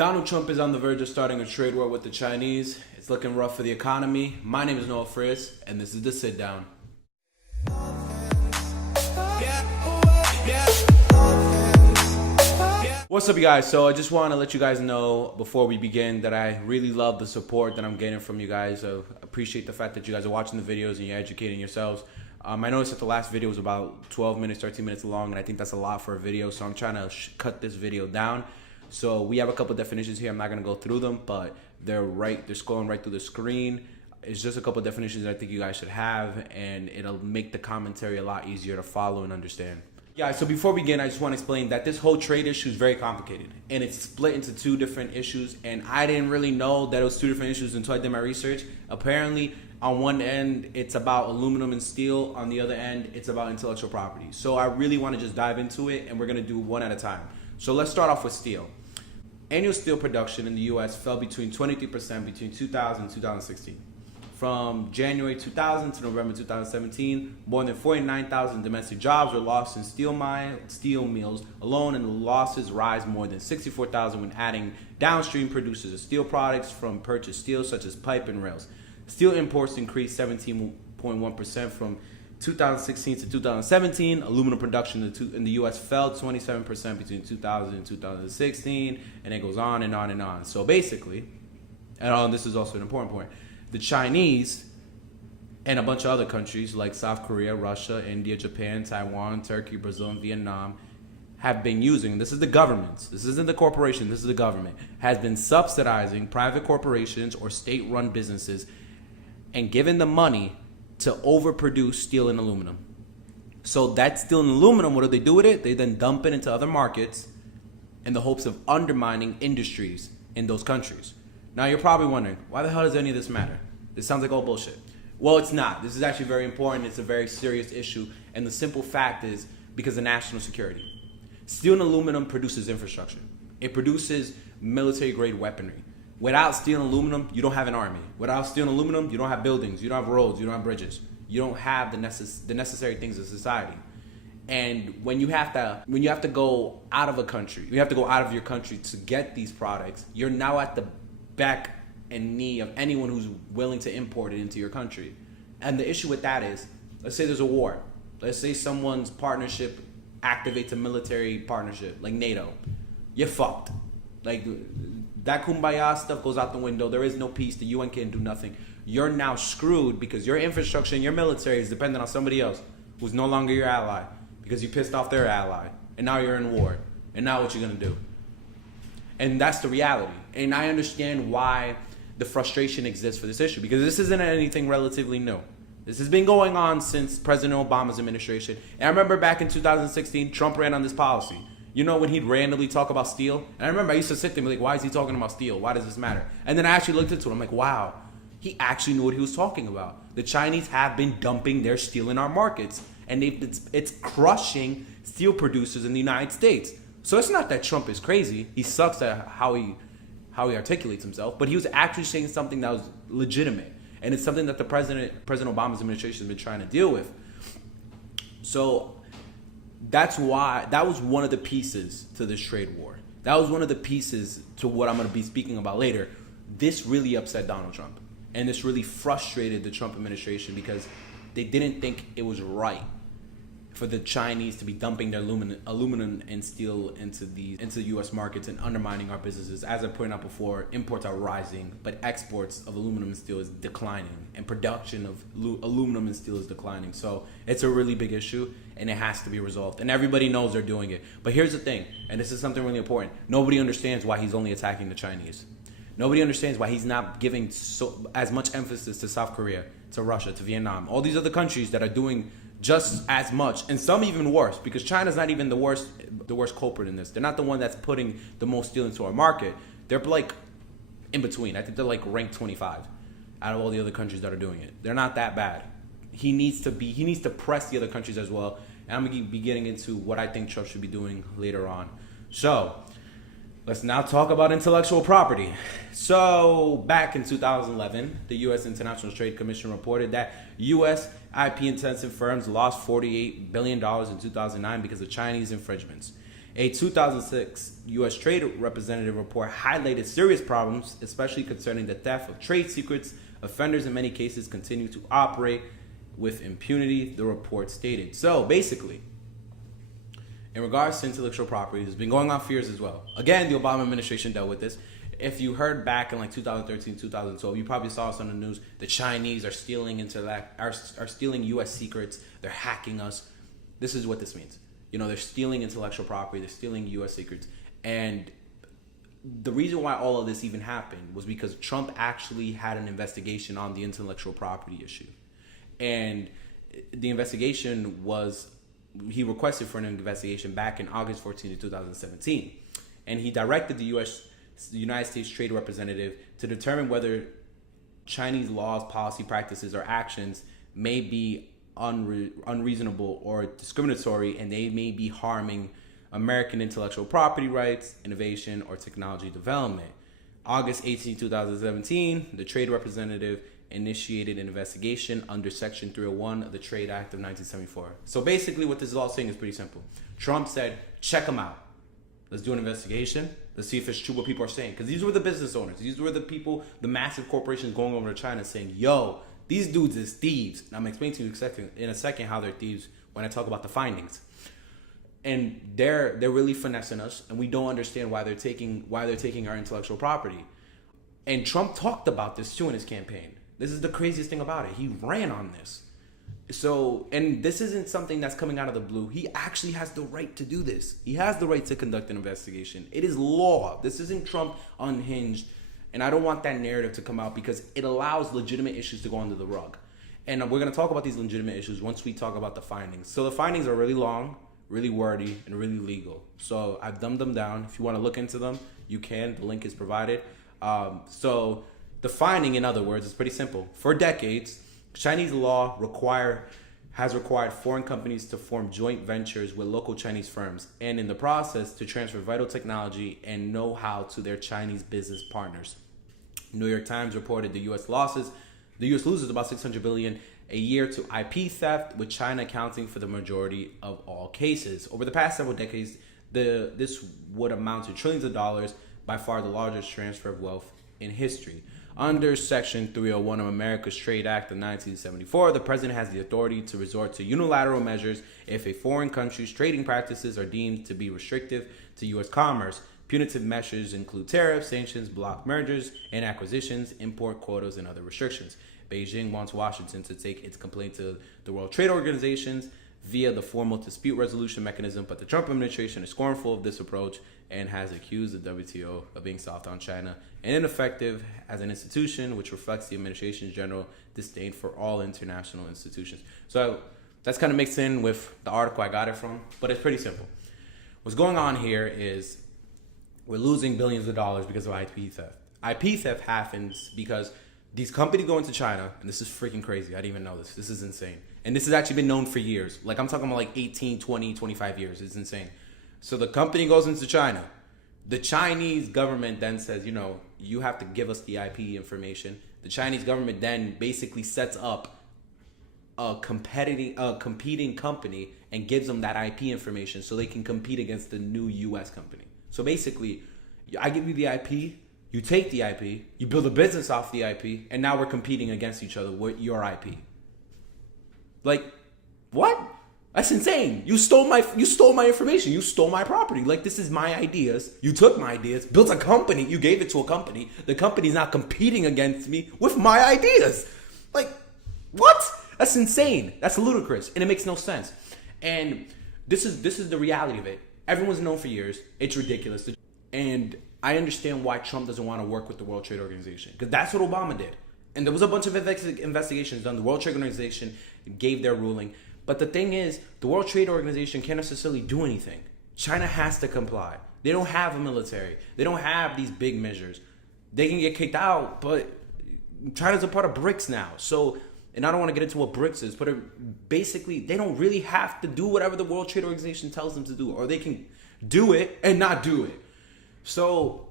Donald Trump is on the verge of starting a trade war with the Chinese. It's looking rough for the economy. My name is Noah Friz, and this is The Sit Down. What's up, you guys? So I just want to let you guys know before we begin that I really love the support that I'm getting from you guys. I appreciate the fact that you guys are watching the videos and you're educating yourselves. I noticed that the last video was about 12 minutes, 13 minutes long, and I think that's a lot for a video, so I'm trying to cut this video down. So we have a couple definitions here. I'm not going to go through them, but they're scrolling right through the screen. It's just a couple definitions that I think you guys should have, and it'll make the commentary a lot easier to follow and understand. Yeah, so before we begin, I just want to explain that this whole trade issue is very complicated, and it's split into two different issues, and I didn't really know that it was two different issues until I did my research. Apparently, on one end, it's about aluminum and steel. On the other end, it's about intellectual property. So I really want to just dive into it, and we're going to do one at a time. So let's start off with steel. Annual steel production in the U.S. fell between 23% between 2000 and 2016. From January 2000 to November 2017, more than 49,000 domestic jobs were lost in steel mills alone, and the losses rise more than 64,000 when adding downstream producers of steel products from purchased steel such as pipe and rails. Steel imports increased 17.1% from 2016 to 2017. Aluminum production in the U.S. fell 27% between 2000 and 2016, and it goes on and on and on. So basically, and this is also an important point, the Chinese and a bunch of other countries like South Korea, Russia, India, Japan, Taiwan, Turkey, Brazil, and Vietnam have been using, this is the governments, this isn't the corporation, this is the government, has been subsidizing private corporations or state-run businesses and giving them money to overproduce steel and aluminum. So that steel and aluminum, what do they do with it? They then dump it into other markets in the hopes of undermining industries in those countries. Now you're probably wondering, why the hell does any of this matter? This sounds like all bullshit. Well, it's not. This is actually very important. It's a very serious issue. And the simple fact is because of national security. Steel and aluminum produces infrastructure. It produces military-grade weaponry. Without steel and aluminum, you don't have an army. Without steel and aluminum, you don't have buildings, you don't have roads, you don't have bridges. You don't have the necessary things of society. And when you have to go out of a country, you have to go out of your country to get these products, you're now at the beck and knee of anyone who's willing to import it into your country. And the issue with that is, let's say there's a war. Let's say someone's partnership activates a military partnership, like NATO. You're fucked. Like, that kumbaya stuff goes out the window. There is no peace. The UN can't do nothing. You're now screwed because your infrastructure and your military is dependent on somebody else who's no longer your ally because you pissed off their ally. And now you're in war. And now what you going to do? And that's the reality. And I understand why the frustration exists for this issue because this isn't anything relatively new. This has been going on since President Obama's administration. And I remember back in 2016, Trump ran on this policy. You know, when he'd randomly talk about steel? And I remember I used to sit there and be like, why is he talking about steel? Why does this matter? And then I actually looked into it. I'm like, wow, he actually knew what he was talking about. The Chinese have been dumping their steel in our markets. And it's crushing steel producers in the United States. So it's not that Trump is crazy. He sucks at how he articulates himself. But he was actually saying something that was legitimate. And it's something that the President Obama's administration has been trying to deal with. So that's why that was one of the pieces to this trade war. That was one of the pieces to what I'm going to be speaking about later. This really upset Donald Trump. And this really frustrated the Trump administration because they didn't think it was right for the Chinese to be dumping their aluminum and steel into the U.S. markets and undermining our businesses. As I pointed out before, imports are rising, but exports of aluminum and steel is declining, and production of aluminum and steel is declining. So it's a really big issue, and it has to be resolved. And everybody knows they're doing it. But here's the thing, and this is something really important. Nobody understands why he's only attacking the Chinese. Nobody understands why he's not giving as much emphasis to South Korea, to Russia, to Vietnam, all these other countries that are doing just as much, and some even worse, because China's not even the worst culprit in this. They're not the one that's putting the most steel into our market. They're like in between. I think they're like ranked 25 out of all the other countries that are doing it. They're not that bad. He needs to press the other countries as well. And I'm gonna be getting into what I think Trump should be doing later on. So let's now talk about intellectual property. So back in 2011, the U.S. International Trade Commission reported that U.S. IP-intensive firms lost $48 billion in 2009 because of Chinese infringements. A 2006 U.S. Trade Representative report highlighted serious problems, especially concerning the theft of trade secrets. Offenders in many cases continue to operate with impunity, the report stated. So basically, in regards to intellectual property, it's been going on for years as well. Again, the Obama administration dealt with this. If you heard back in like 2013, 2012, you probably saw us on the news. The Chinese are stealing are stealing U.S. secrets. They're hacking us. This is what this means. You know, they're stealing intellectual property. They're stealing U.S. secrets. And the reason why all of this even happened was because Trump actually had an investigation on the intellectual property issue. And the investigation was, he requested for an investigation back in August 14, 2017. And he directed the United States Trade Representative to determine whether Chinese laws, policy, practices, or actions may be unreasonable or discriminatory, and they may be harming American intellectual property rights, innovation, or technology development. August 18, 2017, the Trade Representative initiated an investigation under Section 301 of the Trade Act of 1974. So basically what this is all saying is pretty simple. Trump said, check them out. Let's do an investigation. Let's see if it's true what people are saying. Because these were the business owners. These were the people, the massive corporations going over to China saying, yo, these dudes is thieves. And I'm explaining to you in a second how they're thieves when I talk about the findings. And they're really finessing us, and we don't understand why they're taking our intellectual property. And Trump talked about this too in his campaign. This is the craziest thing about it. He ran on this. So, and this isn't something that's coming out of the blue. He actually has the right to do this. He has the right to conduct an investigation. It is law. This isn't Trump unhinged. And I don't want that narrative to come out because it allows legitimate issues to go under the rug. And we're going to talk about these legitimate issues once we talk about the findings. So the findings are really long, really wordy, and really legal. So I've dumbed them down. If you want to look into them, you can. The link is provided. So the finding, in other words, is pretty simple. For decades, Chinese law has required foreign companies to form joint ventures with local Chinese firms, and in the process to transfer vital technology and know-how to their Chinese business partners. New York Times reported the U.S. loses about $600 billion a year to IP theft, with China accounting for the majority of all cases. Over the past several decades, this would amount to trillions of dollars, by far the largest transfer of wealth in history. Under Section 301 of America's Trade Act of 1974, the president has the authority to resort to unilateral measures if a foreign country's trading practices are deemed to be restrictive to U.S. commerce. Punitive measures include tariffs, sanctions, block mergers and acquisitions, import quotas, and other restrictions. Beijing wants Washington to take its complaint to the World Trade Organization via the formal dispute resolution mechanism, but the Trump administration is scornful of this approach and has accused the WTO of being soft on China and ineffective as an institution, which reflects the administration's general disdain for all international institutions. So that's kind of mixed in with the article I got it from, but it's pretty simple. What's going on here is we're losing billions of dollars because of IP theft. IP theft happens because these companies go into China, and this is freaking crazy. I didn't even know this. This is insane. And this has actually been known for years. Like, I'm talking about like 18, 20, 25 years. It's insane. So the company goes into China. The Chinese government then says, you know, you have to give us the IP information. The Chinese government then basically sets up a competing company and gives them that IP information so they can compete against the new U.S. company. So basically, I give you the IP, you take the IP, you build a business off the IP, and now we're competing against each other with your IP. Like, what? That's insane. You stole my information. You stole my property. Like, this is my ideas. You took my ideas, built a company. You gave it to a company. The company's not competing against me with my ideas. Like, what? That's insane. That's ludicrous, and it makes no sense. And this is the reality of it. Everyone's known for years. It's ridiculous. And I understand why Trump doesn't want to work with the World Trade Organization, because that's what Obama did. And there was a bunch of investigations done. The World Trade Organization gave their ruling. But the thing is, the World Trade Organization can't necessarily do anything. China has to comply. They don't have a military. They don't have these big measures. They can get kicked out, but China's a part of BRICS now. So, and I don't want to get into what BRICS is, but basically, they don't really have to do whatever the World Trade Organization tells them to do, or they can do it and not do it. So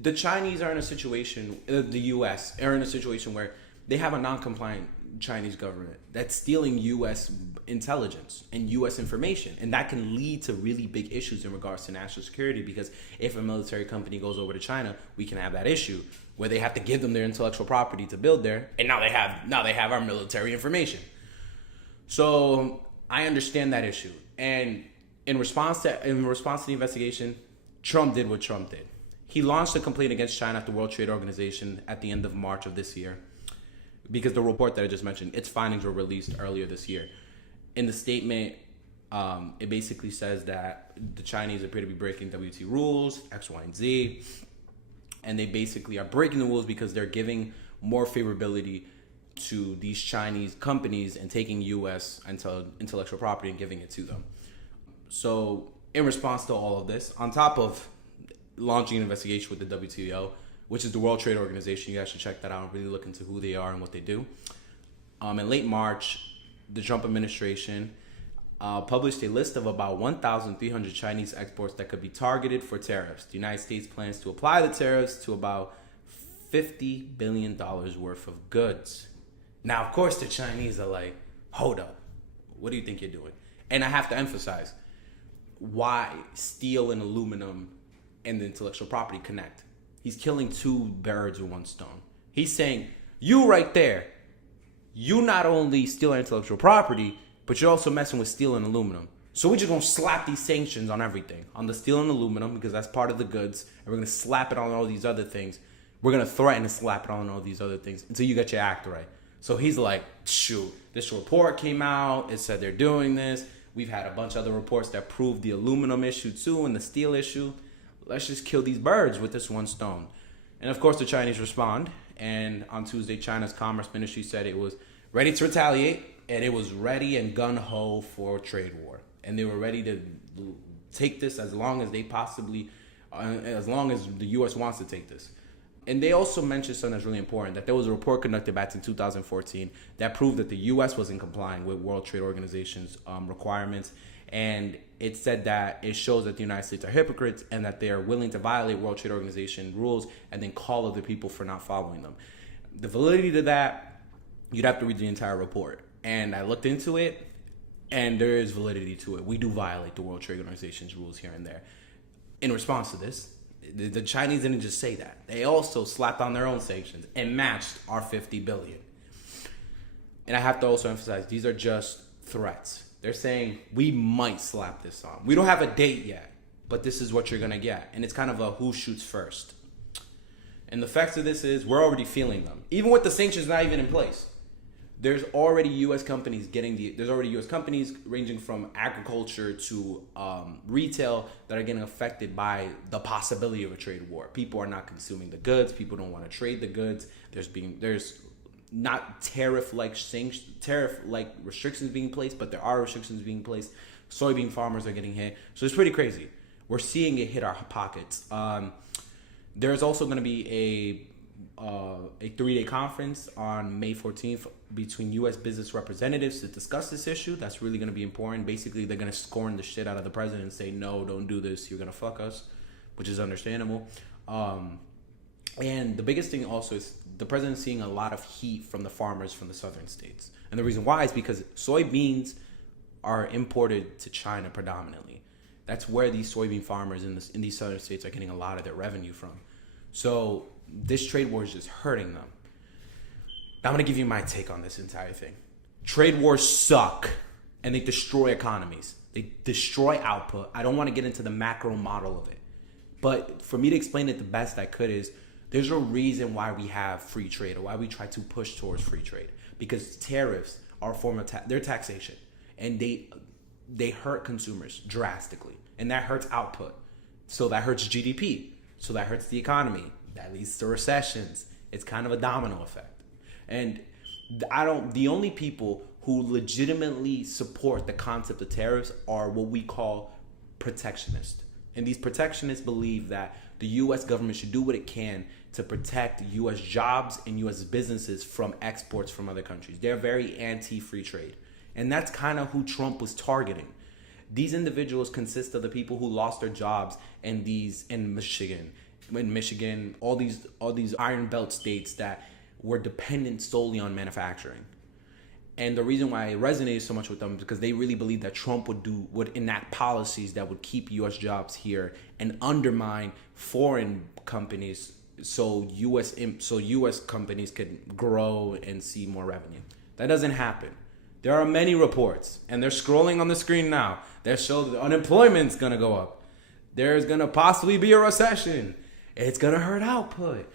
the Chinese are in a situation, the U.S. are in a situation where they have a non-compliant Chinese government. That's stealing U.S. intelligence and U.S. information. And that can lead to really big issues in regards to national security, because if a military company goes over to China, we can have that issue where they have to give them their intellectual property to build there. And now they have our military information. So I understand that issue. And in response to the investigation, Trump did what Trump did. He launched a complaint against China at the World Trade Organization at the end of March of this year, because the report that I just mentioned, its findings were released earlier this year. In the statement, it basically says that the Chinese appear to be breaking WTO rules, X, Y, and Z, and they basically are breaking the rules because they're giving more favorability to these Chinese companies and taking U.S. intellectual property and giving it to them. So in response to all of this, on top of launching an investigation with the WTO, which is the World Trade Organization, you guys should check that out and really look into who they are and what they do. In late March, the Trump administration published a list of about 1,300 Chinese exports that could be targeted for tariffs. The United States plans to apply the tariffs to about $50 billion worth of goods. Now, of course, the Chinese are like, hold up, what do you think you're doing? And I have to emphasize, why steel and aluminum and the intellectual property connect? He's killing two birds with one stone. He's saying, you right there, you not only steal our intellectual property, but you're also messing with steel and aluminum. So we're just going to slap these sanctions on everything, on the steel and aluminum, because that's part of the goods, and we're going to slap it on all these other things. We're going to threaten to slap it on all these other things until you get your act right. So he's like, shoot, this report came out. It said they're doing this. We've had a bunch of other reports that prove the aluminum issue too and the steel issue. Let's just kill these birds with this one stone. And of course, the Chinese respond. And on Tuesday, China's Commerce Ministry said it was ready to retaliate, and it was ready and gung-ho for trade war. And they were ready to take this as long as they possibly, as long as the U.S. wants to take this. And they also mentioned something that's really important, that there was a report conducted back in 2014 that proved that the U.S. wasn't complying with World Trade Organization's requirements. And it said that it shows that the United States are hypocrites and that they are willing to violate World Trade Organization rules and then call other people for not following them. The validity to that, you'd have to read the entire report. And I looked into it, and there is validity to it. We do violate the World Trade Organization's rules here and there. In response to this, the Chinese didn't just say that. They also slapped on their own sanctions and matched our $50 billion. And I have to also emphasize, these are just threats. They're saying, we might slap this on. We don't have a date yet, but this is what you're going to get. And it's kind of a who shoots first. And the effects of this is, we're already feeling them. Even with the sanctions not even in place. There's already U.S. companies ranging from agriculture to retail that are getting affected by the possibility of a trade war. People are not consuming the goods. People don't want to trade the goods. There's not tariff-like restrictions being placed, but there are restrictions being placed. Soybean farmers are getting hit. So it's pretty crazy. We're seeing it hit our pockets. There's also going to be a 3-day conference on May 14th between U.S. business representatives to discuss this issue. That's really going to be important. Basically, they're going to scorn the shit out of the president and say, no, don't do this. You're going to fuck us, which is understandable. And the biggest thing also is the president's seeing a lot of heat from the farmers from the southern states. And the reason why is because soybeans are imported to China predominantly. That's where these soybean farmers in these southern states are getting a lot of their revenue from. So this trade war is just hurting them. Now I'm going to give you my take on this entire thing. Trade wars suck, and they destroy economies. They destroy output. I don't want to get into the macro model of it. But for me to explain it the best I could is, there's a reason why we have free trade, or why we try to push towards free trade. Because tariffs are a form of they're taxation. And they hurt consumers drastically. And that hurts output. So that hurts GDP. So that hurts the economy. That leads to recessions. It's kind of a domino effect. And the only people who legitimately support the concept of tariffs are what we call protectionists. And these protectionists believe that the U.S. government should do what it can to protect U.S. jobs and U.S. businesses from exports from other countries. They're very anti-free trade. And that's kind of who Trump was targeting. These individuals consist of the people who lost their jobs in Michigan, all these Iron Belt states that were dependent solely on manufacturing. And the reason why it resonated so much with them is because they really believe that Trump would enact policies that would keep U.S. jobs here and undermine foreign companies, so U.S. companies could grow and see more revenue. That doesn't happen. There are many reports, and they're scrolling on the screen now, that show that unemployment's gonna go up. There's gonna possibly be a recession. It's gonna hurt output.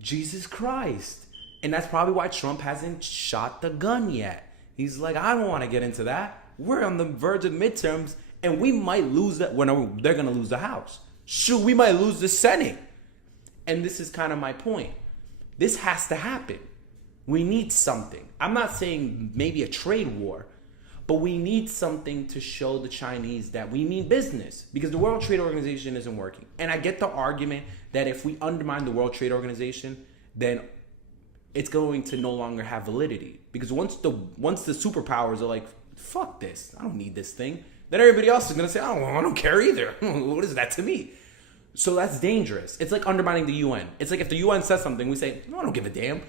Jesus Christ. And that's probably why Trump hasn't shot the gun yet. He's like, I don't want to get into that. We're on the verge of midterms, and we might lose that. When they're going to lose the House. Shoot, we might lose the Senate. And this is kind of my point. This has to happen. We need something. I'm not saying maybe a trade war, but we need something to show the Chinese that we mean business, because the World Trade Organization isn't working. And I get the argument that if we undermine the World Trade Organization, then it's going to no longer have validity, because once the superpowers are like, fuck this, I don't need this thing, then everybody else is going to say, I don't care either. What is that to me? So that's dangerous. It's like undermining the UN. It's like if the UN says something, we say, no, I don't give a damn.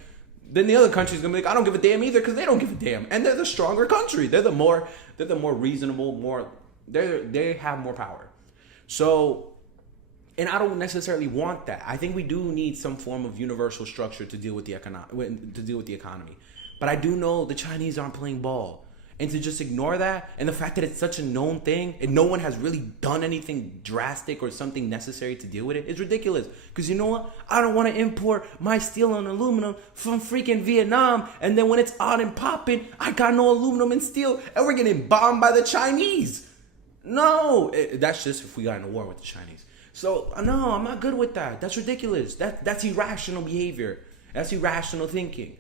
Then the other country's going to be like, I don't give a damn either, because they don't give a damn. And they're the stronger country. They're the more reasonable, they have more power. So, and I don't necessarily want that. I think we do need some form of universal structure to deal with the economy. But I do know the Chinese aren't playing ball. And to just ignore that, and the fact that it's such a known thing, and no one has really done anything drastic or something necessary to deal with it, is ridiculous. Because you know what? I don't want to import my steel and aluminum from freaking Vietnam, and then when it's on and popping, I got no aluminum and steel, and we're getting bombed by the Chinese. No, that's just if we got in a war with the Chinese. So, no, I'm not good with that. That's ridiculous. That's irrational behavior. That's irrational thinking.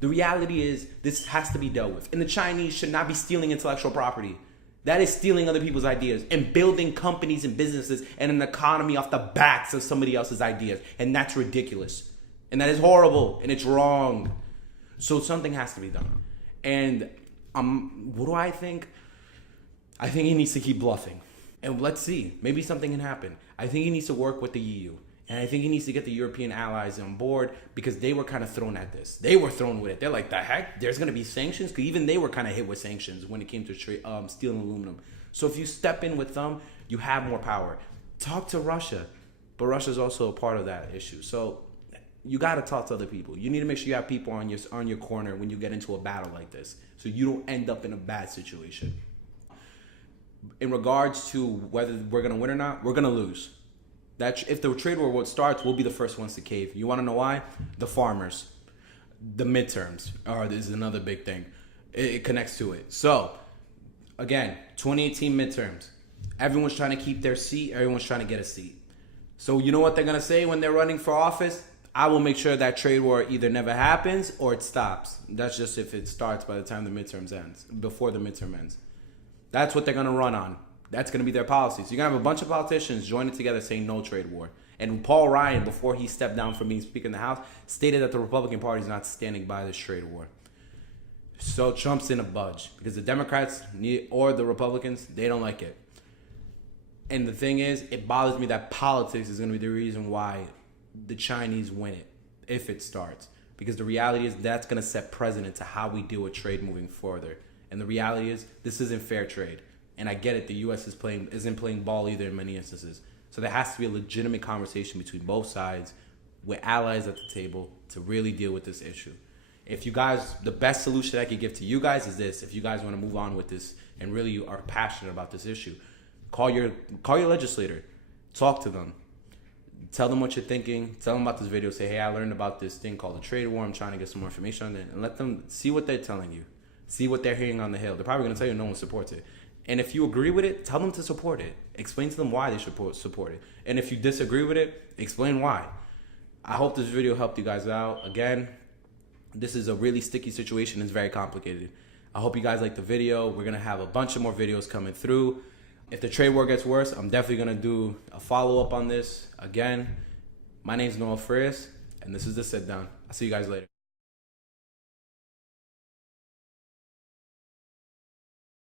The reality is this has to be dealt with. And the Chinese should not be stealing intellectual property. That is stealing other people's ideas and building companies and businesses and an economy off the backs of somebody else's ideas. And that's ridiculous. And that is horrible. And it's wrong. So something has to be done. And what do I think? I think he needs to keep bluffing. And let's see. Maybe something can happen. I think he needs to work with the EU. And I think he needs to get the European allies on board, because they were kind of thrown at this. They were thrown with it. They're like, the heck? There's going to be sanctions? Because even they were kind of hit with sanctions when it came to steel and aluminum. So if you step in with them, you have more power. Talk to Russia. But Russia's also a part of that issue. So you got to talk to other people. You need to make sure you have people on your corner when you get into a battle like this, so you don't end up in a bad situation. In regards to whether we're going to win or not, we're going to lose. That if the trade war starts, we'll be the first ones to cave. You want to know why? The farmers, the midterms, this is another big thing. It connects to it. So, again, 2018 midterms. Everyone's trying to keep their seat. Everyone's trying to get a seat. So you know what they're going to say when they're running for office? I will make sure that trade war either never happens or it stops. That's just if it starts by the time the midterms ends, before the midterm ends. That's what they're going to run on. That's going to be their policy. So you're going to have a bunch of politicians joining together saying no trade war. And Paul Ryan, before he stepped down from being Speaker in the House, stated that the Republican Party is not standing by this trade war. So Trump's in a budge, because the Democrats or the Republicans, they don't like it. And the thing is, it bothers me that politics is going to be the reason why the Chinese win it, if it starts. Because the reality is that's going to set precedent to how we deal with trade moving further. And the reality is, this isn't fair trade. And I get it, the U.S. isn't playing ball either in many instances. So there has to be a legitimate conversation between both sides with allies at the table to really deal with this issue. If you guys, the best solution I could give to you guys is this. If you guys want to move on with this and really are passionate about this issue, call your legislator, talk to them, tell them what you're thinking, tell them about this video, say, hey, I learned about this thing called the trade war, I'm trying to get some more information on it, and let them see what they're telling you, see what they're hearing on the Hill. They're probably going to tell you no one supports it. And if you agree with it, tell them to support it. Explain to them why they should support it. And if you disagree with it, explain why. I hope this video helped you guys out. Again, this is a really sticky situation. It's very complicated. I hope you guys liked the video. We're going to have a bunch of more videos coming through. If the trade war gets worse, I'm definitely going to do a follow-up on this. Again, my name is Noel Frias, and this is The Sit Down. I'll see you guys later.